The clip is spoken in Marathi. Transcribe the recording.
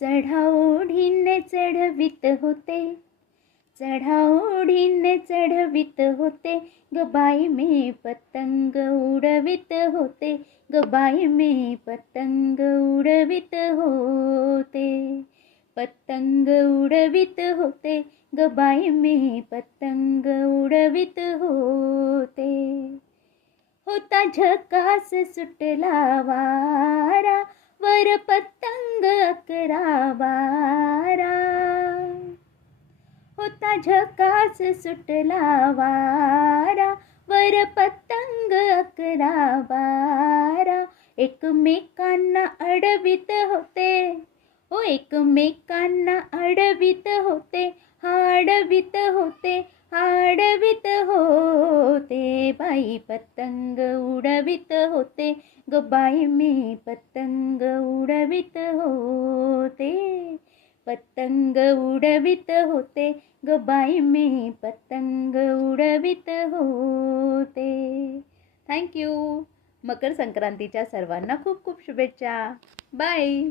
चढाओढीने चढवित होते, चढाओढीने चढवित होते, ग बाई मी पतंग उडवित होते, ग बाई मी पतंग उडवित होते, पतंग उडवित होते, ग बाई मी पतंग उडवित होते. होता झकास सुटला वारा, वर पतंग 11 होता झकास सुटला वारा, वर पतंग 11 एकमेकांना अडवित होते, ओ एकमेकांना अडवित होते, अडवित होते, अडवित होते, बाई पतंग उडवित होते, ग बाई मी पतंग उडवित होते, पतंग उडवित होते, ग बाई मी पतंग उडवित होते. थँक्यू. मकर संक्रांतीच्या सर्वांना खूप खूप शुभेच्छा. बाय.